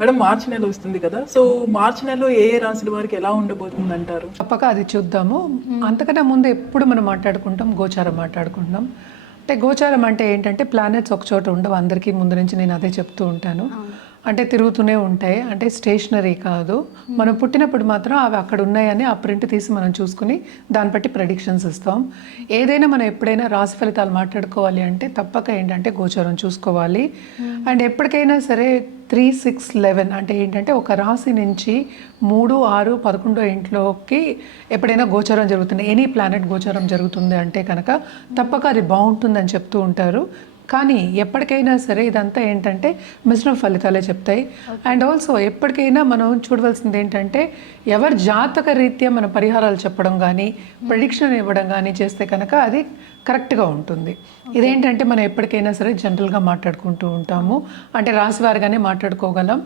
Madam మార్చి నెల వస్తుంది కదా, సో మార్చి నెలలో ఏ ఏ రాశుల వారికి ఎలా ఉండబోతుంది అంటారు? తప్పక అది చూద్దాము. అంతకన్నా ముందు ఎప్పుడు మనం మాట్లాడుకుంటాం గోచారం మాట్లాడుకుంటాం. అంటే గోచారం అంటే ఏంటంటే ప్లానెట్స్ ఒక చోట ఉండవు, అందరికీ ముందు నుంచి నేను అదే చెప్తూ ఉంటాను. అంటే తిరుగుతూనే ఉంటాయి, అంటే స్టేషనరీ కాదు. మనం పుట్టినప్పుడు మాత్రం అవి అక్కడ ఉన్నాయని ఆ ప్రింట్ తీసి మనం చూసుకుని దాన్ని బట్టి ప్రెడిక్షన్స్ ఇస్తాం. ఏదైనా మనం ఎప్పుడైనా రాశి ఫలితాలు మాట్లాడుకోవాలి అంటే తప్పక ఏంటంటే గోచారం చూసుకోవాలి. అండ్ ఎప్పటికైనా సరే 3, 6, 11 అంటే ఏంటంటే ఒక రాశి నుంచి 3, 6, 11 ఇంట్లోకి ఎప్పుడైనా గోచారం జరుగుతుంది, ఎనీ ప్లానెట్ గోచారం జరుగుతుంది అంటే కనుక తప్పక అది బాగుంటుందని చెప్తూ ఉంటారు. కానీ ఎప్పటికైనా సరే ఇదంతా ఏంటంటే మిశ్రమ ఫలితాలే చెప్తాయి. అండ్ ఆల్సో ఎప్పటికైనా మనం చూడవలసింది ఏంటంటే ఎవరి జాతక రీత్యా మన పరిహారాలు చెప్పడం కానీ ప్రెడిక్షన్ ఇవ్వడం కానీ చేస్తే కనుక అది కరెక్ట్గా ఉంటుంది. ఇదేంటంటే మనం ఎప్పటికైనా సరే జనరల్గా మాట్లాడుకుంటూ ఉంటాము, అంటే రాశివారిగానే మాట్లాడుకోగలం.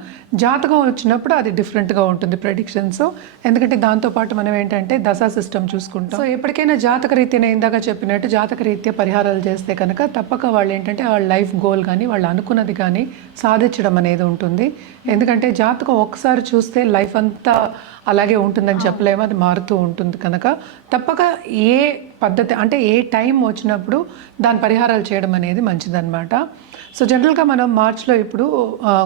జాతకం వచ్చినప్పుడు అది డిఫరెంట్గా ఉంటుంది ప్రెడిక్షన్స్, ఎందుకంటే దాంతోపాటు మనం ఏంటంటే దశా సిస్టమ్ చూసుకుంటాం. సో ఎప్పటికైనా జాతక రీత్యా ఇందాక చెప్పినట్టు జాతక రీత్యా పరిహారాలు చేస్తే కనుక తప్పక వాళ్ళు ఏంటంటే వాళ్ళ లైఫ్ గోల్ కానీ వాళ్ళు అనుకున్నది కానీ సాధించడం అనేది ఉంటుంది. ఎందుకంటే జాతకం ఒక్కసారి చూస్తే లైఫ్ అంతా అలాగే ఉంటుందని చెప్పలేము, అది మారుతూ ఉంటుంది. కనుక తప్పక ఏ పద్ధతి అంటే ఏ టైం వచ్చినప్పుడు దాని పరిహారాలు చేయడం అనేది మంచిదన్నమాట. సో జనరల్గా మనం మార్చ్లో ఇప్పుడు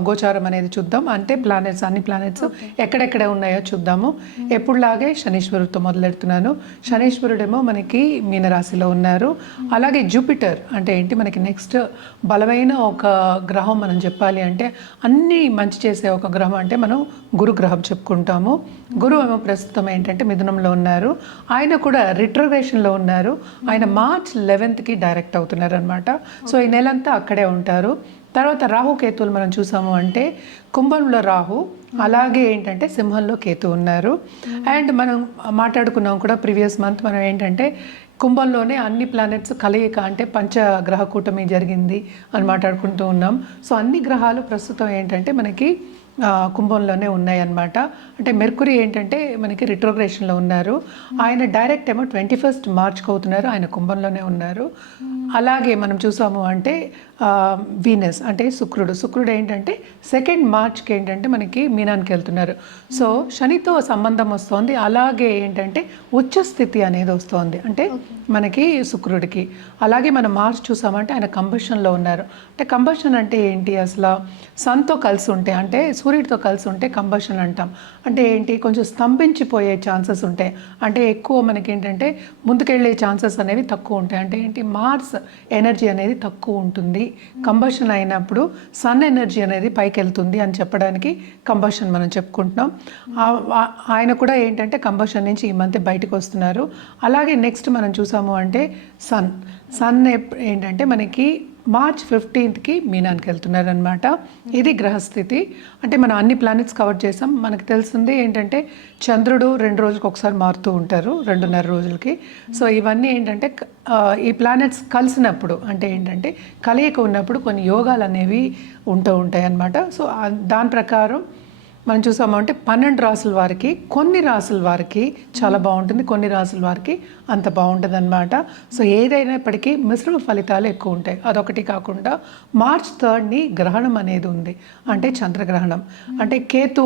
గోచారం అనేది చూద్దాం. అంటే ప్లానెట్స్, అన్ని ప్లానెట్స్ ఎక్కడెక్కడ ఉన్నాయో చూద్దాము. ఎప్పుడులాగే శనీశ్వరుడితో మొదలెడుతున్నాను. శనీశ్వరుడేమో మనకి మీనరాశిలో ఉన్నారు. అలాగే జూపిటర్ అంటే ఏంటి మనకి నెక్స్ట్ బలమైన ఒక గ్రహం మనం చెప్పాలి అంటే అన్నీ మంచి చేసే ఒక గ్రహం అంటే మనం గురు గ్రహం చెప్పుకుంటాము. గురువు ఏమో ప్రస్తుతం ఏంటంటే మిథునంలో ఉన్నారు, ఆయన కూడా రిట్రోగ్రేషన్లో ఉన్నారు. ఆయన మార్చ్ 11th డైరెక్ట్ అవుతున్నారు అనమాట. సో ఈ నెలంతా అక్కడే ఉంటారు. తర్వాత రాహు కేతువులు మనం చూసాము అంటే కుంభంలో రాహు, అలాగే ఏంటంటే సింహంలో కేతు ఉన్నారు. అండ్ మనం మాట్లాడుకున్నాం కూడా ప్రీవియస్ మంత్ మనం ఏంటంటే కుంభంలోనే అన్ని ప్లానెట్స్ కలయిక అంటే పంచగ్రహ కూటమి జరిగింది అని మాట్లాడుకుంటూ ఉన్నాం. సో అన్ని గ్రహాలు ప్రస్తుతం ఏంటంటే మనకి కుంభంలోనే ఉన్నాయన్నమాట. అంటే మెర్కురీ ఏంటంటే మనకి రిట్రోగ్రేషన్లో ఉన్నారు, ఆయన డైరెక్ట్ ఏమో 21st మార్చ్కి అవుతున్నారు, ఆయన కుంభంలోనే ఉన్నారు. అలాగే మనం చూసాము అంటే వీనస్ అంటే శుక్రుడు ఏంటంటే 2nd మార్చ్కి ఏంటంటే మనకి మీనానికి వెళ్తున్నారు. సో శనితో సంబంధం వస్తుంది. అలాగే ఏంటంటే ఉచ్చ స్థితి అనేది వస్తుంది అంటే మనకి శుక్రుడికి. అలాగే మనం మార్చ్ చూసామంటే ఆయన కంబషన్లో ఉన్నారు. అంటే కంబషన్ అంటే ఏంటి, అసలు సన్తో కలిసి ఉంటే అంటే సూర్యుడితో కలిసి ఉంటే కంబషన్ అంటాం. అంటే ఏంటి, కొంచెం స్తంభించిపోయే ఛాన్సెస్ ఉంటాయి, అంటే ఎక్కువ మనకి ఏంటంటే ముందుకెళ్ళే ఛాన్సెస్ అనేవి తక్కువ ఉంటాయి. అంటే ఏంటి, మార్స్ ఎనర్జీ అనేది తక్కువ ఉంటుంది. కంబషన్ అయినప్పుడు సన్ ఎనర్జీ అనేది పైకి వెళ్తుంది అని చెప్పడానికి కంబషన్ మనం చెప్పుకుంటున్నాం. ఆయన కూడా ఏంటంటే కంబషన్ నుంచి ఈ మధ్య బయటకు వస్తున్నారు. అలాగే నెక్స్ట్ మనం చూసాము అంటే సన్ ఏంటంటే మనకి మార్చ్ 15th మీనానికి వెళ్తున్నారు అనమాట. ఇది గ్రహస్థితి. అంటే మనం అన్ని ప్లానెట్స్ కవర్ చేసాం. మనకు తెలిసిందే ఏంటంటే చంద్రుడు 2 రోజులకు ఒకసారి మారుతూ ఉంటారు, 2.5 రోజులకి. సో ఇవన్నీ ఏంటంటే ఈ ప్లానెట్స్ కలిసినప్పుడు అంటే ఏంటంటే కలయిక ఉన్నప్పుడు కొన్ని యోగాలు అనేవి ఉంటూ ఉంటాయి అన్నమాట. సో దాని ప్రకారం మనం చూసామంటే 12 రాసుల వారికి, కొన్ని రాసుల వారికి చాలా బాగుంటుంది, కొన్ని రాసుల వారికి అంత బాగుంటుంది అనమాట. సో ఏదైనప్పటికీ మిశ్రమ ఫలితాలు ఎక్కువ ఉంటాయి. అదొకటి కాకుండా మార్చ్ 3 గ్రహణం అనేది ఉంది, అంటే చంద్రగ్రహణం, అంటే కేతు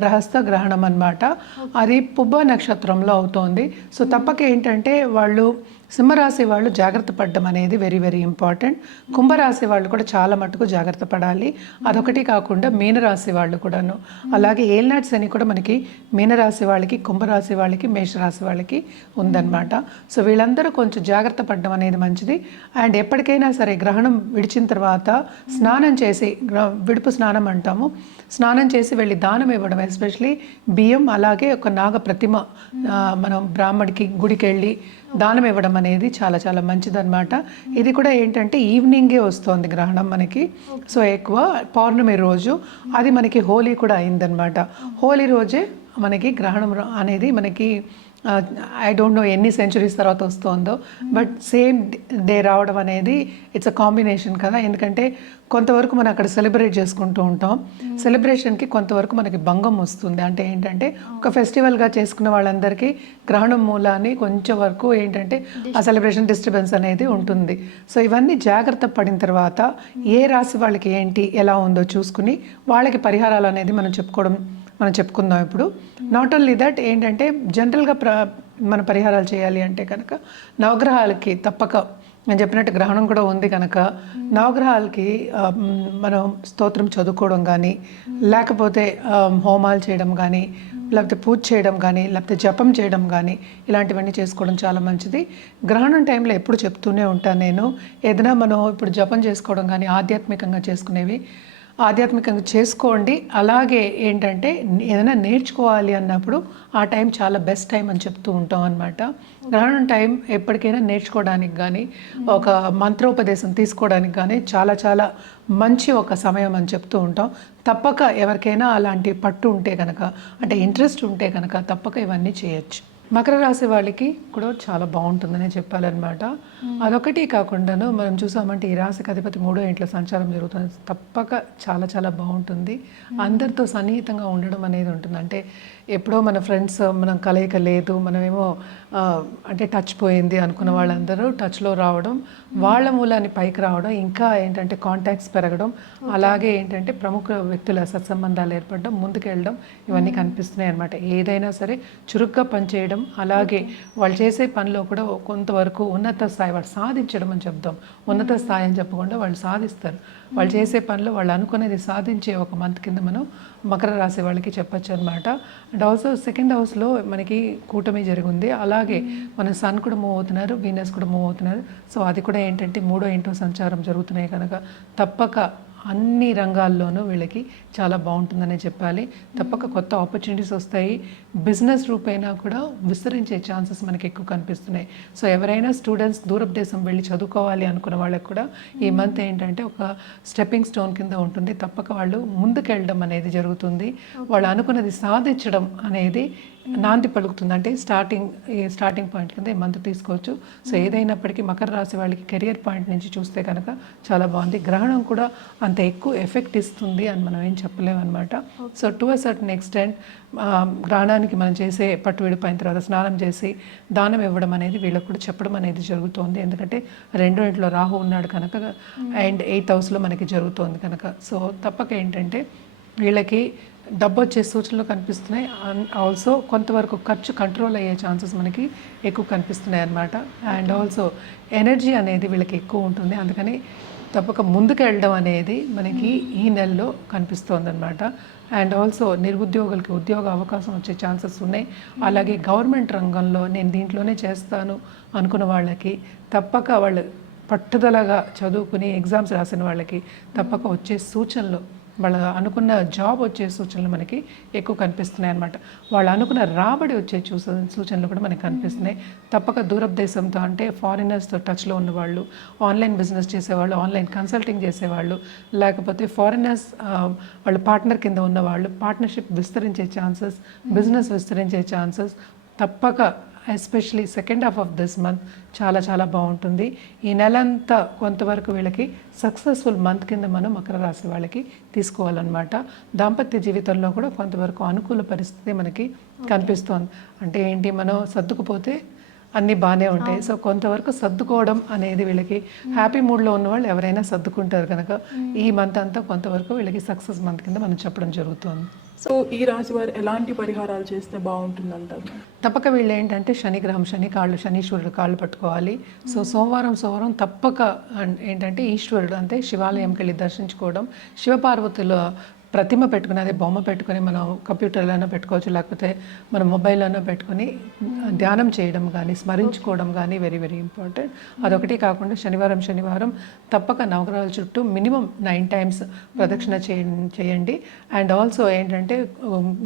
గ్రహస్థ గ్రహణం అనమాట. అది పుబ్బ నక్షత్రంలో అవుతోంది. సో తప్పక ఏంటంటే వాళ్ళు సింహరాశి వాళ్ళు జాగ్రత్త పడడం అనేది వెరీ వెరీ ఇంపార్టెంట్. కుంభరాశి వాళ్ళు కూడా చాలా మటుకు జాగ్రత్త పడాలి. అదొకటి కాకుండా మీనరాశి వాళ్ళు కూడాను. అలాగే ఏల్నాట్స్ అని కూడా మనకి మీనరాశి వాళ్ళకి, కుంభరాశి వాళ్ళకి, మేషరాశి వాళ్ళకి ఉందన్నమాట. సో వీళ్ళందరూ కొంచెం జాగ్రత్త పడడం అనేది మంచిది. అండ్ ఎప్పటికైనా సరే గ్రహణం విడిచిన తర్వాత స్నానం చేసి, విడుపు స్నానం అంటాము, స్నానం చేసి వెళ్ళి దానం ఇవ్వడం, ఎస్పెషలీ బియ్యం, అలాగే ఒక నాగ ప్రతిమ మనం బ్రాహ్మడికి గుడికి వెళ్ళి దానం ఇవ్వడం అనేది చాలా చాలా మంచిదన్నమాట. ఇది కూడా ఏంటంటే ఈవినింగే వస్తుంది గ్రహణం మనకి. సో ఎక్కువ పౌర్ణమి రోజు, అది మనకి హోలీ కూడా అయిందనమాట. హోలీ రోజే మనకి గ్రహణం అనేది మనకి ఐ డోంట్ నో ఎన్ని సెంచురీస్ తర్వాత వస్తుందో, బట్ సేమ్ డే రావడం అనేది ఇట్స్ అ కాంబినేషన్ కదా. ఎందుకంటే కొంతవరకు మనం అక్కడ సెలబ్రేట్ చేసుకుంటూ ఉంటాం, సెలబ్రేషన్కి కొంతవరకు మనకి భంగం వస్తుంది. అంటే ఏంటంటే ఒక ఫెస్టివల్గా చేసుకున్న వాళ్ళందరికీ గ్రహణం మూలాన్ని కొంచెం వరకు ఏంటంటే ఆ సెలబ్రేషన్ డిస్టర్బెన్స్ అనేది ఉంటుంది. సో ఇవన్నీ జాగ్రత్త పడిన తర్వాత ఏ రాశి వాళ్ళకి ఏంటి ఎలా ఉందో చూసుకుని వాళ్ళకి పరిహారాలు అనేది మనం చెప్పుకుందాం ఇప్పుడు. నాట్ ఓన్లీ దట్, ఏంటంటే జనరల్గా మన పరిహారాలు చేయాలి అంటే కనుక నవగ్రహాలకి తప్పక, నేను చెప్పినట్టు గ్రహణం కూడా ఉంది కనుక నవగ్రహాలకి మనం స్తోత్రం చదువుకోవడం కానీ, లేకపోతే హోమాలు చేయడం కానీ, లేకపోతే పూజ చేయడం కానీ, లేకపోతే జపం చేయడం కానీ, ఇలాంటివన్నీ చేసుకోవడం చాలా మంచిది. గ్రహణం టైంలో ఎప్పుడు చెప్తూనే ఉంటాను నేను, ఏదైనా మనం ఇప్పుడు జపం చేసుకోవడం కానీ ఆధ్యాత్మికంగా చేసుకునేవి ఆధ్యాత్మికంగా చేసుకోండి. అలాగే ఏంటంటే ఏదైనా నేర్చుకోవాలి అన్నప్పుడు ఆ టైం చాలా బెస్ట్ టైం అని చెప్తూ ఉంటాం అనమాట. గ్రహణం టైం ఎప్పటికైనా నేర్చుకోవడానికి కానీ, ఒక మంత్రోపదేశం తీసుకోవడానికి కానీ చాలా చాలా మంచి ఒక సమయం అని చెప్తూ ఉంటాం. తప్పక ఎవరికైనా అలాంటి పట్టు ఉంటే కనుక, అంటే ఇంట్రెస్ట్ ఉంటే కనుక తప్పక ఇవన్నీ చేయొచ్చు. మకర రాశి వాళ్ళకి కూడా చాలా బాగుంటుందని చెప్పాలన్నమాట. అదొకటి కాకుండాను మనం చూసామంటే ఈ రాశికి అధిపతి 3వ ఇంట్లో సంచారం జరుగుతుంది. తప్పక చాలా చాలా బాగుంటుంది. అందరితో సన్నిహితంగా ఉండడం అనేది ఉంటుంది. అంటే ఎప్పుడో మన ఫ్రెండ్స్ మనం కలయిక లేదు, మనమేమో అంటే టచ్ పోయింది అనుకున్న వాళ్ళందరూ టచ్లో రావడం, వాళ్ళ మూలాన్ని పైకి రావడం, ఇంకా ఏంటంటే కాంటాక్ట్స్ పెరగడం, అలాగే ఏంటంటే ప్రముఖ వ్యక్తుల సత్సంబంధాలు ఏర్పడడం, ముందుకు వెళ్ళడం, ఇవన్నీ కనిపిస్తున్నాయి అనమాట. ఏదైనా సరే చురుగ్గా పనిచేయడం, అలాగే వాళ్ళు చేసే పనిలో కూడా కొంతవరకు ఉన్నత స్థాయి వాళ్ళు సాధించడం అని చెప్దాం. ఉన్నత స్థాయి అని చెప్పకుండా వాళ్ళు సాధిస్తారు. వాళ్ళు చేసే పనిలో వాళ్ళు అనుకునేది సాధించే ఒక మంత్ కింద మనం మకర రాశి వాళ్ళకి చెప్పచ్చు అనమాట. అండ్ ఆల్సో సెకండ్ హౌస్లో మనకి కూటమి జరిగింది. అలాగే మన సన్ కూడా మూవ్ అవుతున్నారు, వీనస్ కూడా మూవ్ అవుతున్నారు. సో అది కూడా ఏంటంటే 3వ ఇంట్లో సంచారం జరుగుతున్నాయి కనుక తప్పక అన్ని రంగాల్లోనూ వీళ్ళకి చాలా బాగుంటుందనే చెప్పాలి. తప్పక కొత్త ఆపర్చునిటీస్ వస్తాయి. బిజినెస్ రూపైనా కూడా విస్తరించే ఛాన్సెస్ మనకి ఎక్కువ కనిపిస్తున్నాయి. సో ఎవరైనా స్టూడెంట్స్ దూరపు దేశం వెళ్ళి చదువుకోవాలి అనుకున్న వాళ్ళకి కూడా ఈ మంత్ ఏంటంటే ఒక స్టెప్పింగ్ స్టోన్ కింద ఉంటుంది. తప్పక వాళ్ళు ముందుకెళ్ళడం అనేది జరుగుతుంది. వాళ్ళు అనుకున్నది సాధించడం అనేది నాంది పలుకుతుంది. అంటే స్టార్టింగ్ పాయింట్ కింద ఈ మంత్ తీసుకోవచ్చు. సో ఏదైనప్పటికీ మకర రాశి వాళ్ళకి కెరియర్ పాయింట్ నుంచి చూస్తే కనుక చాలా బాగుంది. గ్రహణం కూడా అంత ఎక్కువ ఎఫెక్ట్ ఇస్తుంది అని మనం ఏం చెప్పలేము అనమాట. So to a certain extent గ్రహణానికి మనం చేసే పట్టు విడిపోయిన తర్వాత స్నానం చేసి దానం ఇవ్వడం అనేది వీళ్ళకు కూడా చెప్పడం అనేది జరుగుతుంది. ఎందుకంటే 2వ ఇంట్లో రాహు ఉన్నాడు కనుక అండ్ 8th హౌస్లో మనకి జరుగుతుంది కనుక. సో తప్పక ఏంటంటే వీళ్ళకి డబ్బు వచ్చే సూచనలు కనిపిస్తున్నాయి. ఆల్సో కొంతవరకు ఖర్చు కంట్రోల్ అయ్యే ఛాన్సెస్ మనకి ఎక్కువ కనిపిస్తున్నాయి అన్నమాట. అండ్ ఆల్సో ఎనర్జీ అనేది వీళ్ళకి ఎక్కువ ఉంటుంది. అందుకని తప్పక ముందుకు వెళ్ళడం అనేది మనకి ఈ నెలలో కనిపిస్తుంది అనమాట. అండ్ ఆల్సో నిరుద్యోగులకి ఉద్యోగ అవకాశం వచ్చే ఛాన్సెస్ ఉన్నాయి. అలాగే గవర్నమెంట్ రంగంలో నేను దీంట్లోనే చేస్తాను అనుకున్న వాళ్ళకి తప్పక వాళ్ళు పట్టుదలగా చదువుకుని ఎగ్జామ్స్ రాసిన వాళ్ళకి తప్పక వచ్చే సూచనలు, వాళ్ళ అనుకున్న జాబ్ వచ్చే సూచనలు మనకి ఎక్కువ కనిపిస్తున్నాయి అనమాట. వాళ్ళు అనుకున్న రాబడి వచ్చే సూచనలు కూడా మనకి కనిపిస్తున్నాయి. తప్పక దూరపు దేశంతో అంటే ఫారినర్స్తో టచ్లో ఉన్నవాళ్ళు, ఆన్లైన్ బిజినెస్ చేసేవాళ్ళు, ఆన్లైన్ కన్సల్టింగ్ చేసేవాళ్ళు, లేకపోతే ఫారినర్స్ వాళ్ళు పార్ట్నర్ కింద ఉన్నవాళ్ళు, పార్ట్నర్షిప్ విస్తరించే ఛాన్సెస్, బిజినెస్ విస్తరించే ఛాన్సెస్ తప్పక especially second half of this month చాలా చాలా బాగుంటుంది. ఈ నెలంతా కొంతవరకు వీళ్ళకి సక్సెస్ఫుల్ మంత్ కింద మనం మకర రాశి వాళ్ళకి తీసుకోవాలన్నమాట. దాంపత్య జీవితంలో కూడా కొంతవరకు అనుకూల పరిస్థితి మనకి కనిపిస్తోంది. అంటే ఏంటి, మనం సర్దుకుపోతే అన్నీ బాగానే ఉంటాయి. సో కొంతవరకు సర్దుకోవడం అనేది వీళ్ళకి హ్యాపీ మూడ్లో ఉన్న వాళ్ళు ఎవరైనా సర్దుకుంటారు కనుక ఈ మంత్ అంతా కొంతవరకు వీళ్ళకి సక్సెస్ మంత్ కింద మనం చెప్పడం జరుగుతుంది. సో ఈ రాశి వారు ఎలాంటి పరిహారాలు చేస్తే బాగుంటుందంటారు? తప్పక వీళ్ళు ఏంటంటే శనిగ్రహం, శనీశ్వరుడు కాళ్ళు పట్టుకోవాలి. సో సోమవారం తప్పక ఏంటంటే ఈశ్వరుడు అంటే శివాలయంకి వెళ్ళి దర్శించుకోవడం, శివపార్వతుల ప్రతిమ పెట్టుకుని, అదే బొమ్మ పెట్టుకొని మనం కంప్యూటర్లోనే పెట్టుకోవచ్చు, లేకపోతే మన మొబైల్లోనే పెట్టుకొని ధ్యానం చేయడం కానీ స్మరించుకోవడం కానీ వెరీ వెరీ ఇంపార్టెంట్. అదొకటి కాకుండా శనివారం తప్పక నవగ్రహాల చుట్టూ మినిమం 9 times ప్రదక్షిణ చేయండి. అండ్ ఆల్సో ఏంటంటే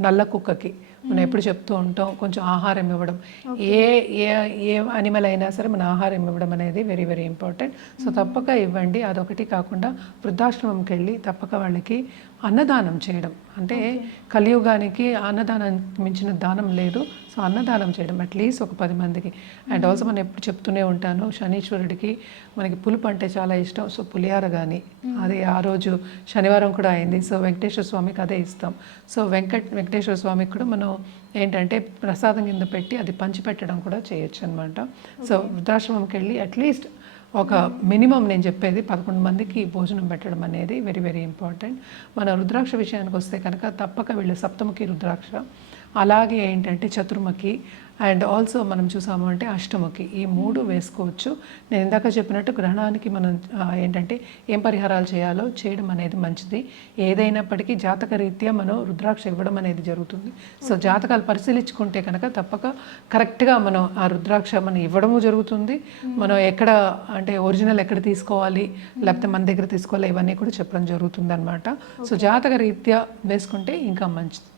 నల్ల కుక్కకి మనం ఎప్పుడు చెప్తూ ఉంటాం కొంచెం ఆహారం ఇవ్వడం. ఏ అనిమల్ అయినా సరే మన ఆహారం ఇవ్వడం అనేది వెరీ వెరీ ఇంపార్టెంట్. సో తప్పక ఇవ్వండి. అదొకటి కాకుండా వృద్ధాశ్రమంకి వెళ్ళి తప్పక వాళ్ళకి అన్నదానం చేయడం. అంటే కలియుగానికి అన్నదానానికి మించిన దానం లేదు. సో అన్నదానం చేయడం అట్లీస్ట్ ఒక 10 మందికి. అండ్ ఆల్సో మనం ఎప్పుడు చెప్తూనే ఉంటాను, శనీశ్వరుడికి మనకి పులుపు అంటే చాలా ఇష్టం. సో పులిహార కానీ అది ఆ రోజు శనివారం కూడా అయింది. సో వెంకటేశ్వర స్వామికి అదే ఇస్తాం. సో వెంకటేశ్వర స్వామికి కూడా మనం ఏంటంటే ప్రసాదం కింద పెట్టి అది పంచిపెట్టడం కూడా చేయొచ్చు అనమాట. సో వృద్ధాశ్రమంకి వెళ్ళి అట్లీస్ట్ ఒక మినిమం నేను చెప్పేది 11 మందికి భోజనం పెట్టడం అనేది వెరీ వెరీ ఇంపార్టెంట్. మన రుద్రాక్ష విషయానికి వస్తే కనుక తప్పక వీళ్ళు సప్తముఖి రుద్రాక్ష, అలాగే ఏంటంటే చతుర్ముఖి, అండ్ ఆల్సో మనం చూసాము అంటే అష్టముఖి, ఈ 3 వేసుకోవచ్చు. నేను ఇందాక చెప్పినట్టు గ్రహణానికి మనం ఏంటంటే ఏం పరిహారాలు చేయాలో చేయడం అనేది మంచిది. ఏదైనప్పటికీ జాతక రీత్యా మనం రుద్రాక్ష ఇవ్వడం అనేది జరుగుతుంది. సో జాతకాలు పరిశీలించుకుంటే కనుక తప్పక కరెక్ట్గా మనం ఆ రుద్రాక్ష మనం ఇవ్వడము జరుగుతుంది. మనం ఎక్కడ అంటే ఒరిజినల్ ఎక్కడ తీసుకోవాలి, లేకపోతే మన దగ్గర తీసుకోవాలి, ఇవన్నీ కూడా చెప్పడం జరుగుతుంది అనమాట. సో జాతక రీత్యా వేసుకుంటే ఇంకా మంచిది.